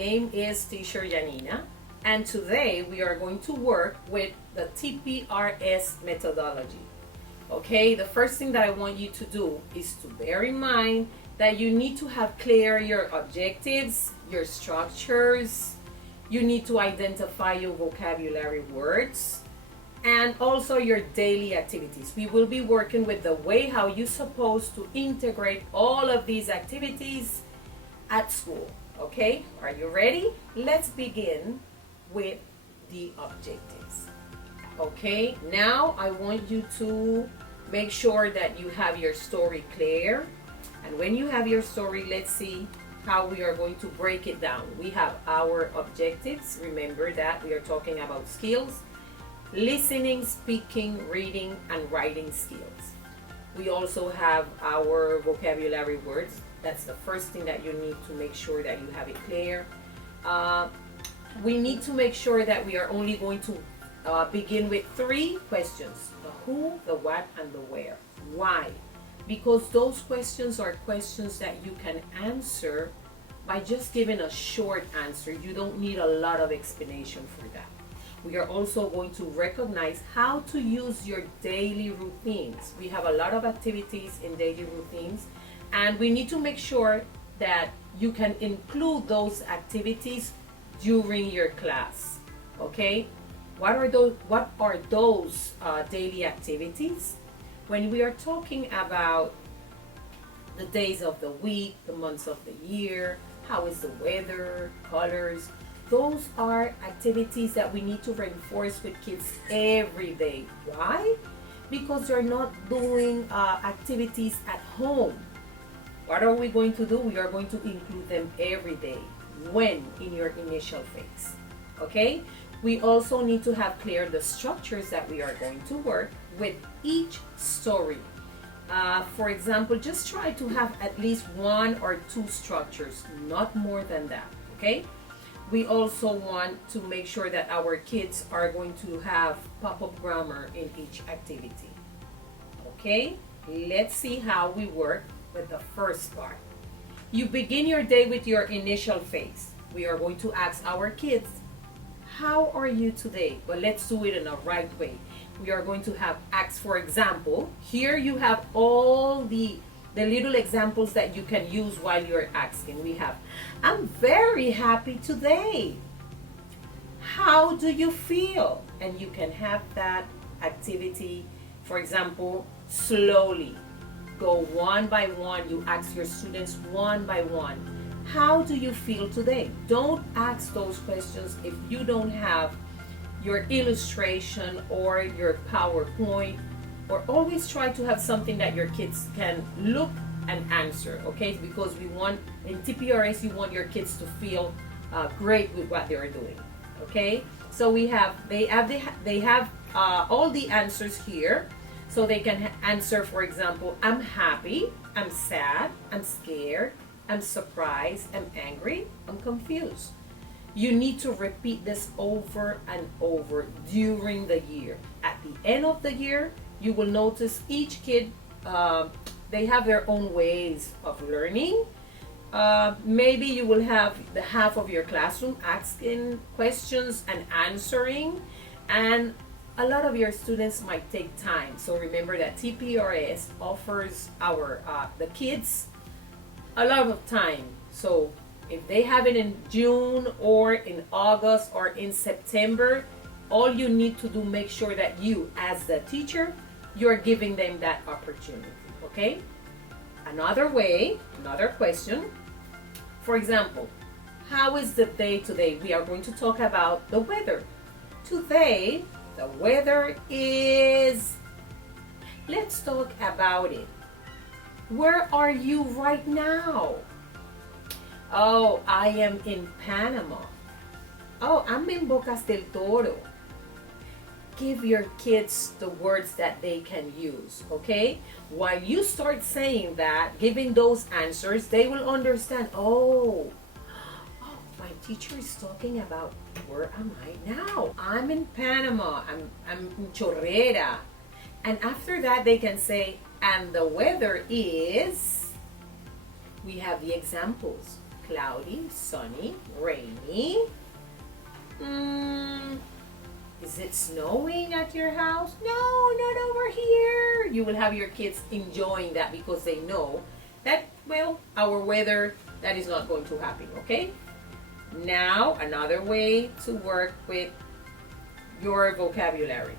name is Teacher Janina, and today we are going to work with the TPRS methodology. Okay, the first thing that I want you to do is to bear in mind that you need to have clear your objectives, your structures, you need to identify your vocabulary words, and also your daily activities. We will be working with the way how you're supposed to integrate all of these activities at school. Okay, are you ready? Let's begin with the objectives. Okay, now I want you to make sure that you have your story clear. And when you have your story, let's see how we are going to break it down. We have our objectives. Remember that we are talking about skills: listening, speaking, reading, and writing skills. We also have our vocabulary words. That's the first thing that you need to make sure that you have it clear. We need to make sure that we are only going to begin with 3 questions: the who, the what, and the where. Why? Because those questions are questions that you can answer by just giving a short answer. You don't need a lot of explanation for that. We are also going to recognize how to use your daily routines. We have a lot of activities in daily routines, and we need to make sure that you can include those activities during your class. Okay? What are those daily activities? When we are talking about the days of the week, the months of the year, how is the weather, colors, those are activities that we need to reinforce with kids every day. Why? Because they're not doing activities at home. What are we going to do? We are going to include them every day. When? In your initial phase. Okay? We also need to have clear the structures that we are going to work with each story. For example, just try to have at least 1 or 2 structures, not more than that. Okay? We also want to make sure that our kids are going to have pop-up grammar in each activity. Okay, let's see how we work with the first part. You begin your day with your initial phase. We are going to ask our kids, how are you today? But let's do it in a right way. We are going to have acts. For example, here you have all the little examples that you can use while you're asking. We have, I'm very happy today. How do you feel? And you can have that activity, for example, slowly. Go one by one. You ask your students one by one. How do you feel today? Don't ask those questions if you don't have your illustration or your PowerPoint. Or always try to have something that your kids can look and answer, okay? Because we want, in TPRS, you want your kids to feel great with what they are doing, okay? So they have all the answers here, so they can answer, for example, I'm happy, I'm sad, I'm scared, I'm surprised, I'm angry, I'm confused. You need to repeat this over and over during the year. At the end of the year, you will notice each kid, they have their own ways of learning. Maybe you will have the half of your classroom asking questions and answering, and a lot of your students might take time. So remember that TPRS offers the kids a lot of time. So if they have it in June or in August or in September, all you need to do, make sure that you, as the teacher, you're giving them that opportunity, okay? Another question. For example, how is the day today? We are going to talk about the weather. Today, the weather is... Let's talk about it. Where are you right now? Oh, I am in Panama. Oh, I'm in Bocas del Toro. Give your kids the words that they can use, okay? While you start saying that, giving those answers, they will understand, oh, my teacher is talking about where am I now? I'm in Panama, I'm in Chorrera. And after that, they can say, and the weather is, we have the examples, cloudy, sunny, rainy. Is it snowing at your house? No, not over here. You will have your kids enjoying that because they know that, well, our weather, that is not going to happen, okay? Now, another way to work with your vocabulary.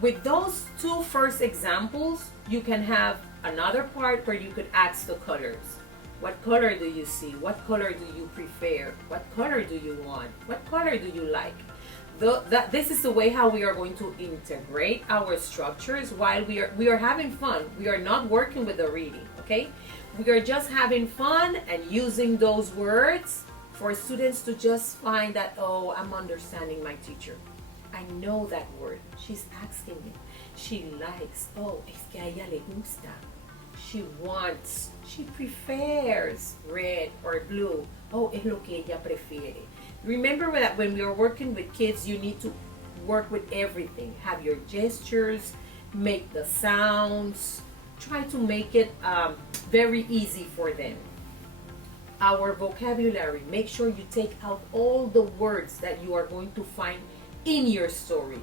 With those two first examples, you can have another part where you could ask the colors. What color do you see? What color do you prefer? What color do you want? What color do you like? This is the way how we are going to integrate our structures while we are having fun. We are not working with the reading, okay? We are just having fun and using those words for students to just find that, oh, I'm understanding my teacher. I know that word. She's asking me. She likes. Oh, es que a ella le gusta. She wants. She prefers red or blue. Oh, es lo que ella prefiere. Remember that when we are working with kids, you need to work with everything. Have your gestures, make the sounds, try to make it very easy for them. Our vocabulary, make sure you take out all the words that you are going to find in your story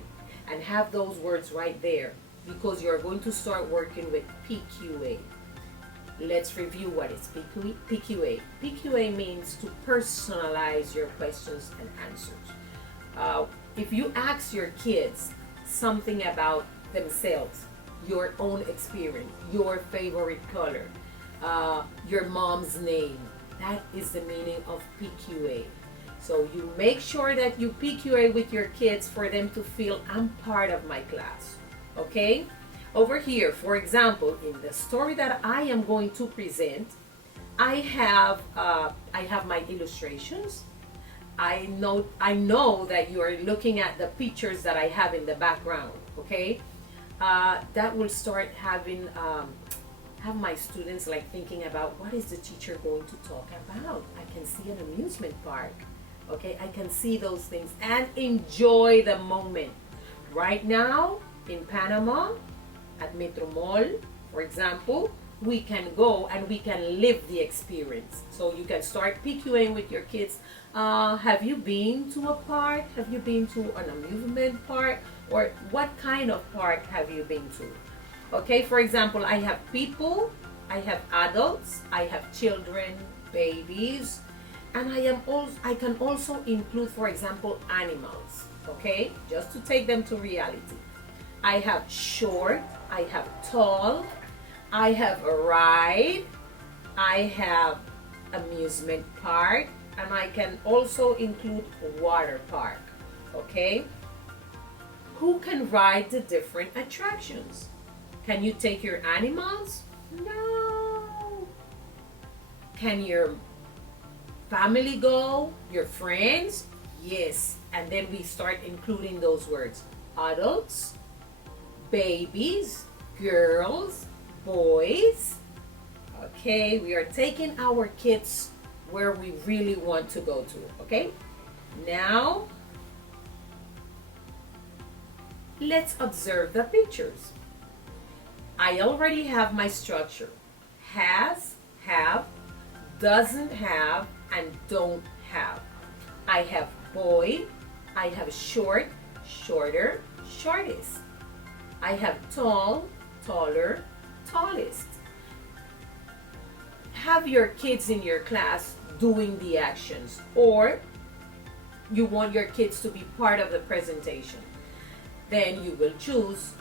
and have those words right there because you're going to start working with PQA. Let's review what is PQA. PQA means to personalize your questions and answers. If you ask your kids something about themselves, your own experience, your favorite color, your mom's name, that is the meaning of PQA. So you make sure that you PQA with your kids for them to feel I'm part of my class, okay? Over here, for example, in the story that I am going to present, I have my illustrations. I know that you are looking at the pictures that I have in the background, okay? That will start having have my students like thinking about what is the teacher going to talk about. I can see an amusement park, okay? I can see those things and enjoy the moment. Right now in Panama, at Metro Mall, for example, we can go and we can live the experience. So you can start PQing with your kids. Have you been to a park? Have you been to an amusement park? Or what kind of park have you been to? Okay, for example, I have people, I have adults, I have children, babies, and I can also include, for example, animals, okay? Just to take them to reality. I have short, I have tall, I have a ride, I have amusement park, and I can also include water park, okay? Who can ride the different attractions? Can you take your animals? No. Can your family go? Your friends? Yes. And then we start including those words. Adults, babies, girls, boys. Okay, we are taking our kids where we really want to go to, okay? Now, let's observe the pictures. I already have my structure. Has, have, doesn't have, and don't have. I have boy, I have short, shorter, shortest. I have tall, taller, tallest. Have your kids in your class doing the actions, or you want your kids to be part of the presentation. Then you will choose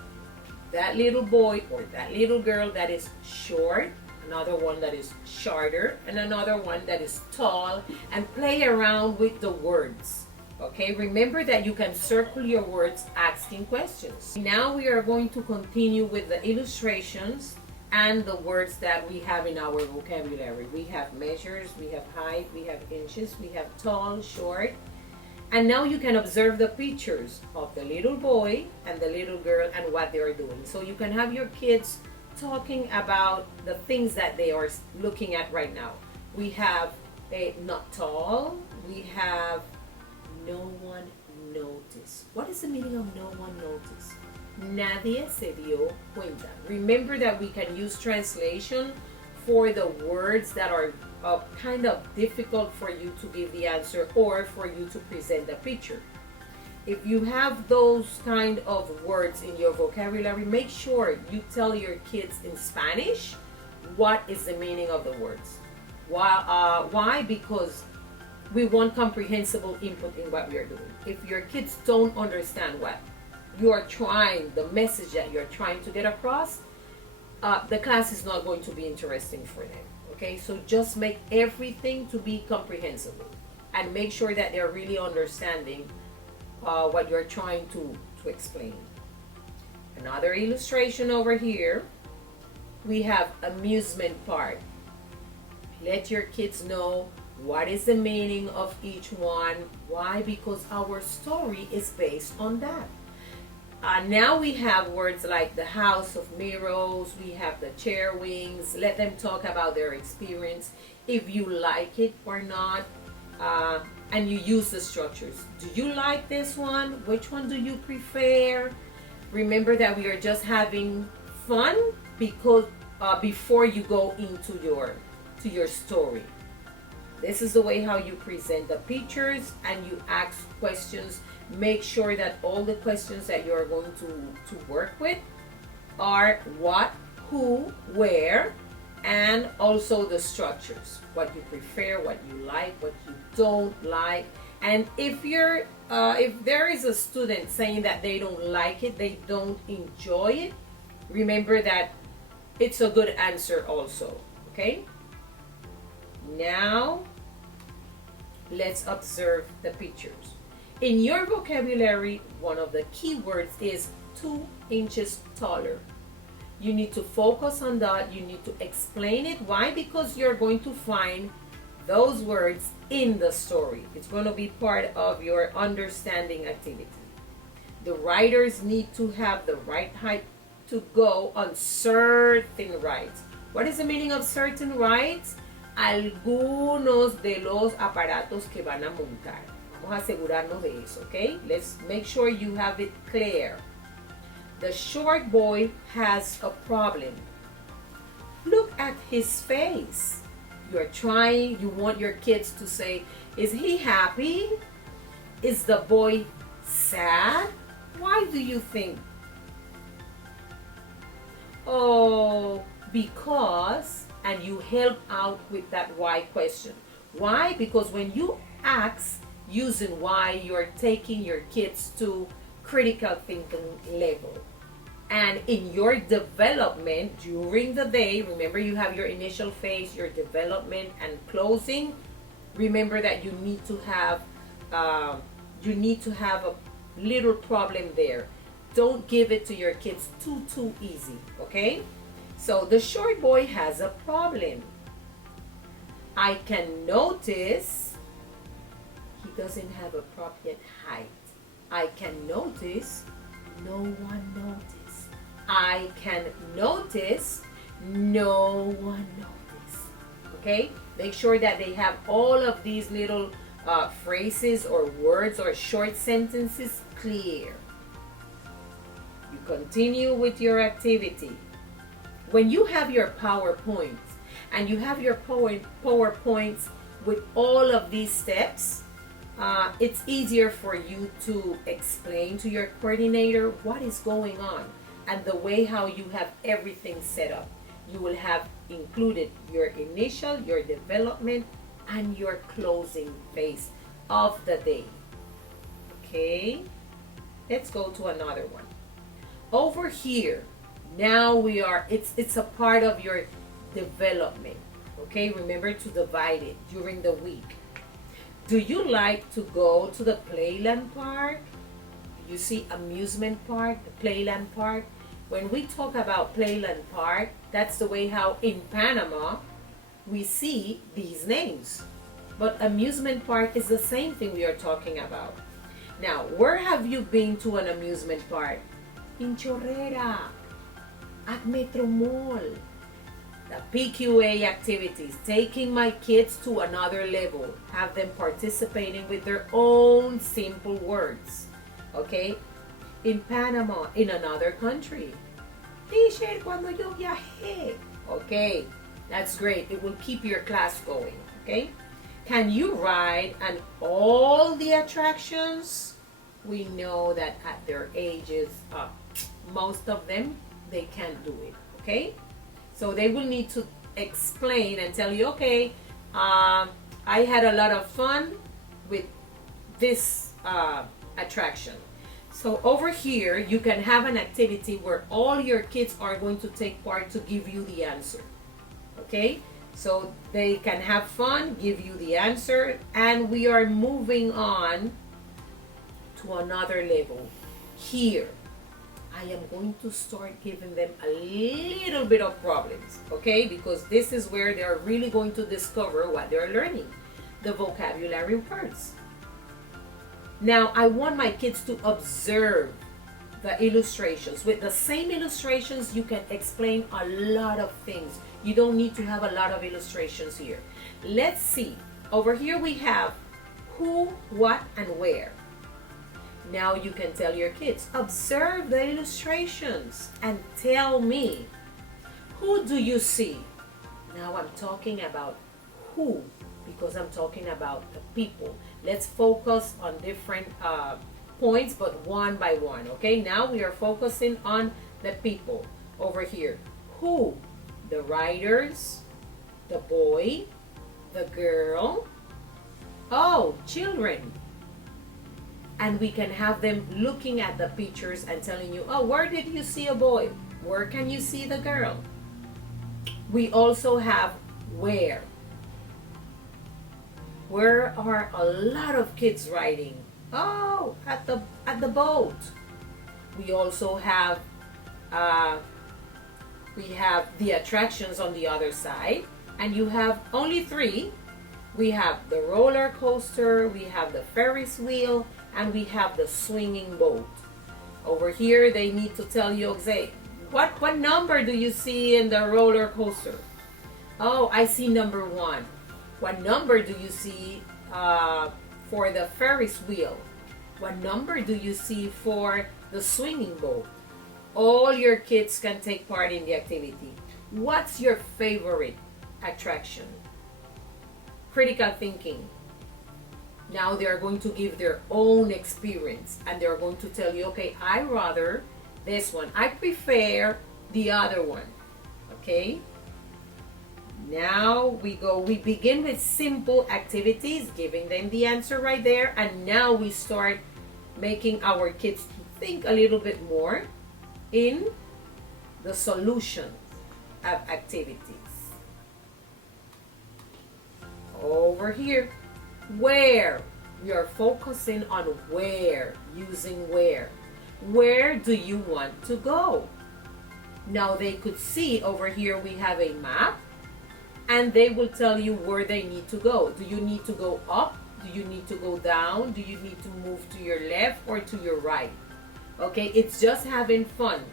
that little boy or that little girl that is short, another one that is shorter, and another one that is tall, and play around with the words. Okay, remember that you can circle your words asking questions. Now we are going to continue with the illustrations and the words that we have in our vocabulary. We have measures, we have height, we have inches, we have tall, short. And now you can observe the pictures of the little boy and the little girl and what they are doing. So you can have your kids talking about the things that they are looking at right now. We have a not tall, we have no one noticed. What is the meaning of no one noticed? Nadie se dio cuenta. Remember that we can use translation for the words that are kind of difficult for you to give the answer or for you to present the picture. If you have those kind of words in your vocabulary, make sure you tell your kids in Spanish what is the meaning of the words. Why? Because we want comprehensible input in what we are doing. If your kids don't understand what you are trying, the message that you're trying to get across, the class is not going to be interesting for them. Okay, so just make everything to be comprehensible and make sure that they're really understanding what you're trying to explain. Another illustration over here, we have amusement park. Let your kids know what is the meaning of each one. Why? Because our story is based on that. Now we have words like the house of mirrors, we have the chair wings. Let them talk about their experience, if you like it or not, and you use the structures. Do you like this one? Which one do you prefer? Remember that we are just having fun because before you go into your story. This is the way how you present the pictures and you ask questions. Make sure that all the questions that you are going to work with are what, who, where, and also the structures. What you prefer, what you like, what you don't like. And if there is a student saying that they don't like it, they don't enjoy it, remember that it's a good answer also. Okay? Now, let's observe the pictures. In your vocabulary, one of the key words is 2 inches taller. You need to focus on that. You need to explain it. Why? Because you're going to find those words in the story. It's going to be part of your understanding activity. The writers need to have the right height to go on certain rides. What is the meaning of certain rides? Algunos de los aparatos que van a montar. Vamos a asegurarnos de eso, okay? Let's make sure you have it clear. The short boy has a problem. Look at his face. You want your kids to say, is he happy? Is the boy sad? Why do you think? Oh, because, and you help out with that why question. Why? Because when you ask using why, you're taking your kids to critical thinking level. And in your development during the day, remember you have your initial phase, your development and closing. Remember that you need to have a little problem there. Don't give it to your kids too easy, okay? So the short boy has a problem. I can notice he doesn't have appropriate height. I can notice no one noticed. I can notice no one noticed. Okay? Make sure that they have all of these little phrases or words or short sentences clear. You continue with your activity. When you have your PowerPoints and you have your PowerPoints with all of these steps, it's easier for you to explain to your coordinator what is going on and the way how you have everything set up. You will have included your initial, your development, and your closing phase of the day. Okay, let's go to another one. Over here, now it's a part of your development. Okay, remember to divide it during the week. Do you like to go to the Playland Park? You see amusement park, the Playland Park. When we talk about Playland Park, that's the way how in Panama we see these names. But amusement park is the same thing we are talking about. Now, where have you been to an amusement park? In Chorrera, at Metro Mall. The PQA activities, taking my kids to another level, have them participating with their own simple words. Okay? In Panama, in another country. Teacher, cuando yo viajé. Okay. That's great. It will keep your class going. Okay. Can you ride on all the attractions? We know that at their ages, most of them, they can't do it. Okay. So they will need to explain and tell you, okay, I had a lot of fun with this attraction. So over here, you can have an activity where all your kids are going to take part to give you the answer. Okay, so they can have fun, give you the answer, and we are moving on to another level. Here, I am going to start giving them a little bit of problems, okay? Because this is where they're really going to discover what they're learning, the vocabulary words. Now, I want my kids to observe the illustrations. With the same illustrations, you can explain a lot of things. You don't need to have a lot of illustrations here. Let's see. Over here we have who, what, and where. Now you can tell your kids, observe the illustrations and tell me, who do you see? Now I'm talking about who, because I'm talking about the people. Let's focus on different points, but one by one, okay? Now we are focusing on the people over here. Who? The riders, the boy, the girl. Oh, children. And we can have them looking at the pictures and telling you, oh, where did you see a boy? Where can you see the girl? We also have where. Where are a lot of kids riding? Oh, at the boat. We also have the attractions on the other side, and you have only three. We have the roller coaster, we have the Ferris wheel, and we have the swinging boat. Over here, they need to tell you, say, what number do you see in the roller coaster? Oh, I see number 1. What number do you see for the Ferris wheel? What number do you see for the swinging boat? All your kids can take part in the activity. What's your favorite attraction? Critical thinking. Now they are going to give their own experience and they're going to tell you, okay, I rather this one. I prefer the other one. Okay? Now we begin with simple activities, giving them the answer right there, and now we start making our kids think a little bit more in the solution of activities. Over here, where. We are focusing on where, using where. Where do you want to go? Now they could see over here we have a map, and they will tell you where they need to go. Do you need to go up? Do you need to go down? Do you need to move to your left or to your right? Okay, it's just having fun.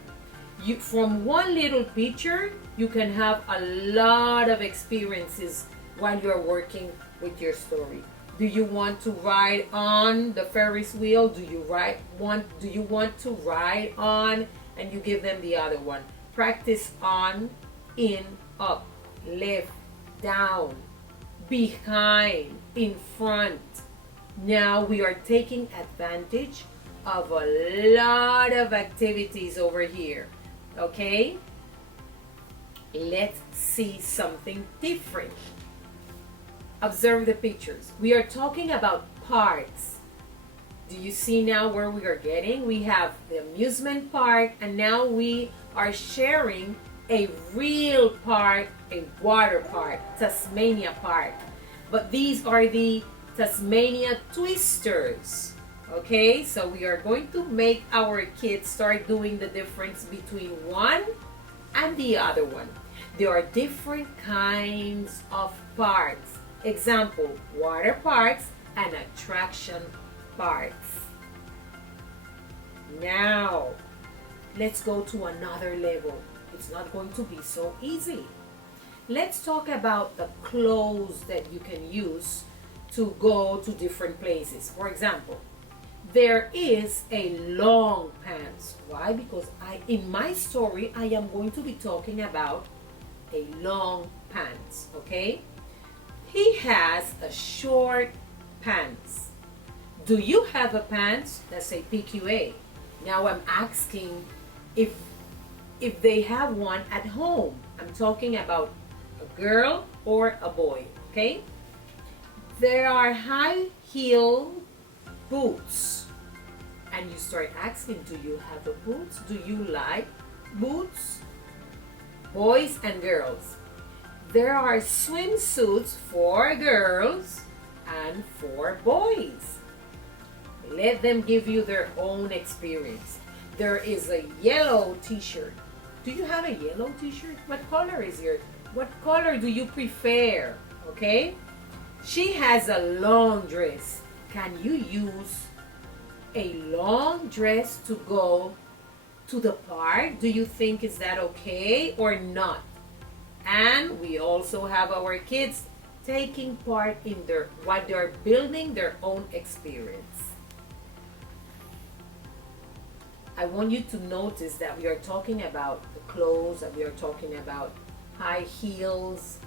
From one little picture, you can have a lot of experiences while you're working with your story. Do you want to ride on the Ferris wheel? Do you want to ride on? And you give them the other one. Practice on, in, up, left, down, behind, in front. Now we are taking advantage of a lot of activities over here. Okay? Let's see something different. Observe the pictures. We are talking about parks. Do you see now where we are getting? We have the amusement park, and now we are sharing a real park, a water park, Tasmania Park. But these are the Tasmania Twisters. Okay, so we are going to make our kids start doing the difference between one and the other one. There are different kinds of parks. Example, water parks and attraction parks. Now, let's go to another level. It's not going to be so easy. Let's talk about the clothes that you can use to go to different places. For example, there is a long pants. Why? Because in my story, I am going to be talking about a long pants, okay? He has a short pants. Do you have a pants? Let's say PQA. Now I'm asking if they have one at home. I'm talking about a girl or a boy, okay? There are high heel boots. And you start asking, do you have a boots? Do you like boots? Boys and girls. There are swimsuits for girls and for boys. Let them give you their own experience. There is a yellow t-shirt. Do you have a yellow t-shirt? What color is yours? What color do you prefer? Okay? She has a long dress. Can you use a long dress to go to the park? Do you think is that okay or not? And we also have our kids taking part in what they're building their own experience. I want you to notice that we are talking about the clothes, and we are talking about high heels,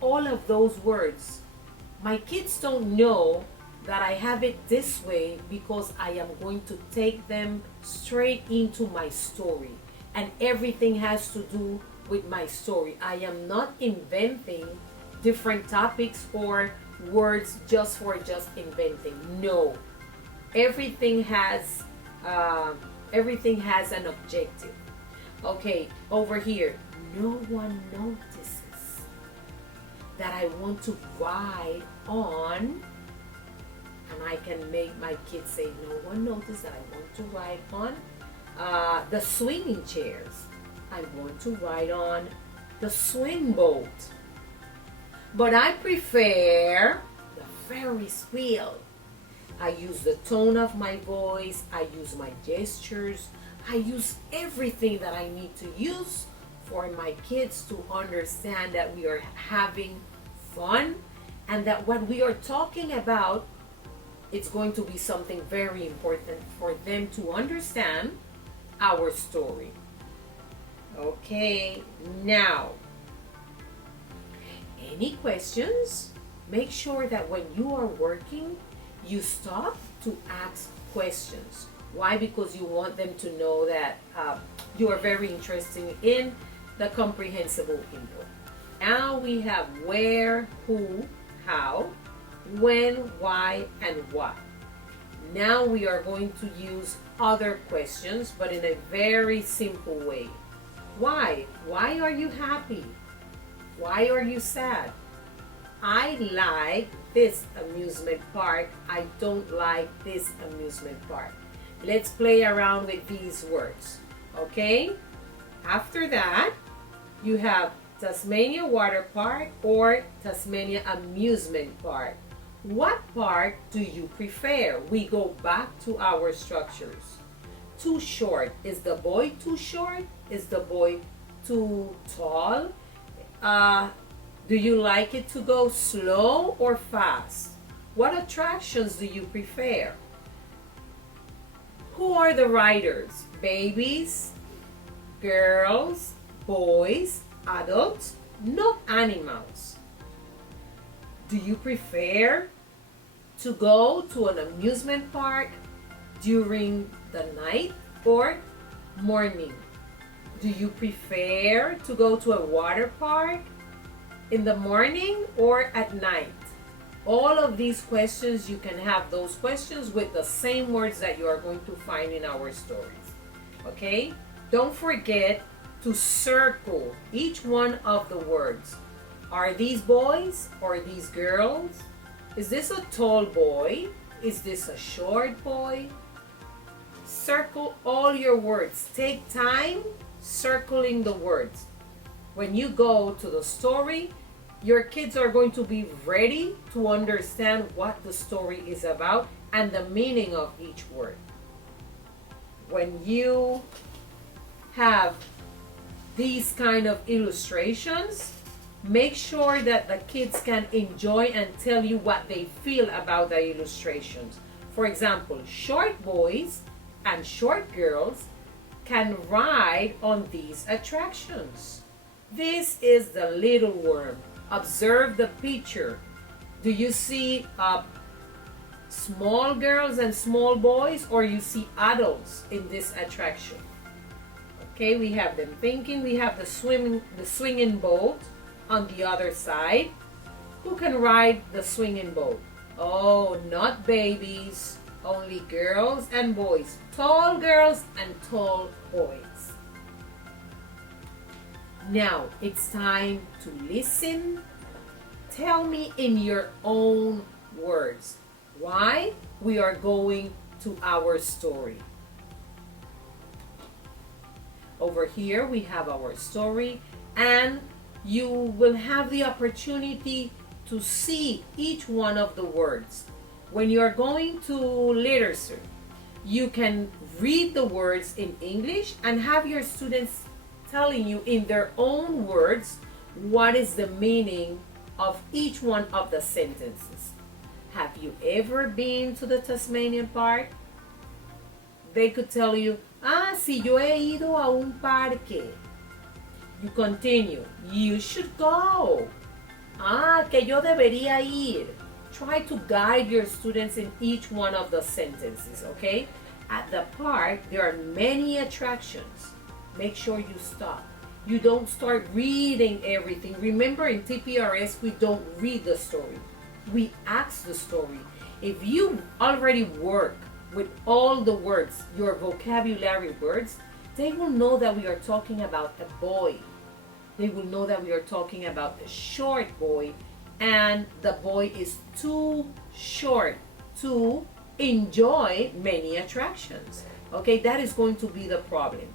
all of those words. My kids don't know that I have it this way because I am going to take them straight into my story, and everything has to do with my story. I am not inventing different topics or words just for inventing. No, everything has an objective. Okay, over here, no one notices that I want to ride on. And I can make my kids say, no one noticed that I want to ride on the swinging chairs. I want to ride on the swing boat. But I prefer the Ferris wheel. I use the tone of my voice. I use my gestures. I use everything that I need to use for my kids to understand that we are having fun and that what we are talking about, it's going to be something very important for them to understand our story. Okay, now, any questions? Make sure that when you are working, you stop to ask questions. Why? Because you want them to know that you are very interested in the comprehensible input. Now we have where, who, how, when, why, and what. Now we are going to use other questions, but in a very simple way. Why? Why are you happy? Why are you sad? I like this amusement park. I don't like this amusement park. Let's play around with these words. Okay? After that, you have Tasmania Water Park or Tasmania Amusement Park. What park do you prefer? We go back to our structures. Too short. Is the boy too short? Is the boy too tall? Do you like it to go slow or fast? What attractions do you prefer? Who are the riders? Babies, girls, boys, adults, not animals. Do you prefer to go to an amusement park during the night or morning? Do you prefer to go to a water park in the morning or at night? All of these questions, you can have those questions with the same words that you are going to find in our stories. Okay? Don't forget to circle each one of the words. Are these boys or these girls? Is this a tall boy? Is this a short boy? Circle all your words. Take time circling the words. When you go to the story, your kids are going to be ready to understand what the story is about and the meaning of each word. When you have these kind of illustrations, make sure that the kids can enjoy and tell you what they feel about the illustrations. For example, short boys and short girls can ride on these attractions. This is the little worm. Observe the picture. Do you see small girls and small boys, or you see adults in this attraction? Okay, we have them thinking. We have the swinging boat on the other side. Who can ride the swinging boat? Oh, not babies, only girls and boys. Tall girls and tall boys. Now, it's time to listen. Tell me in your own words why we are going to our story. Over here we have our story, and you will have the opportunity to see each one of the words. When you are going to literature, you can read the words in English and have your students telling you in their own words what is the meaning of each one of the sentences. Have you ever been to the Tasmanian Park? They could tell you, si yo he ido a un parque. You continue, you should go. Que yo debería ir. Try to guide your students in each one of the sentences, okay? At the park, there are many attractions. Make sure you stop. You don't start reading everything. Remember, in TPRS, we don't read the story. We ask the story. If you already work with all the words, your vocabulary words, they will know that we are talking about a boy. They will know that we are talking about a short boy, and the boy is too short to enjoy many attractions. Okay, that is going to be the problem.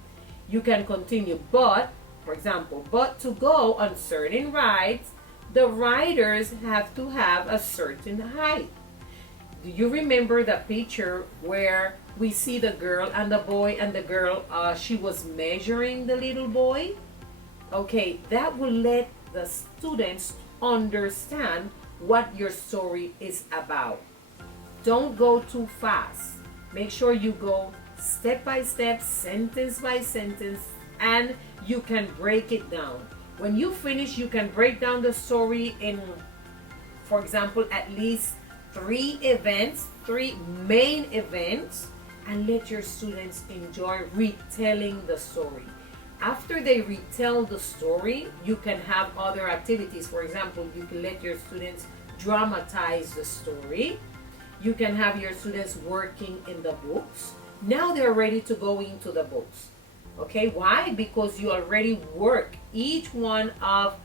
You can continue, but, for example, but to go on certain rides, the riders have to have a certain height. Do you remember the picture where we see the girl and the boy, and the girl, she was measuring the little boy? Okay, that will let the students understand what your story is about. Don't go too fast. Make sure you go step by step, sentence by sentence, and you can break it down. When you finish, you can break down the story in, for example, at least 3 events, 3 main events, and let your students enjoy retelling the story. After they retell the story, you can have other activities. For example, you can let your students dramatize the story. You can have your students working in the books. Now they're ready to go into the books. Okay, why? Because you already work each one of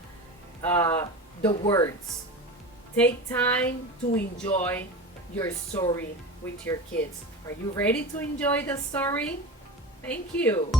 the words. Take time to enjoy your story with your kids. Are you ready to enjoy the story? Thank you.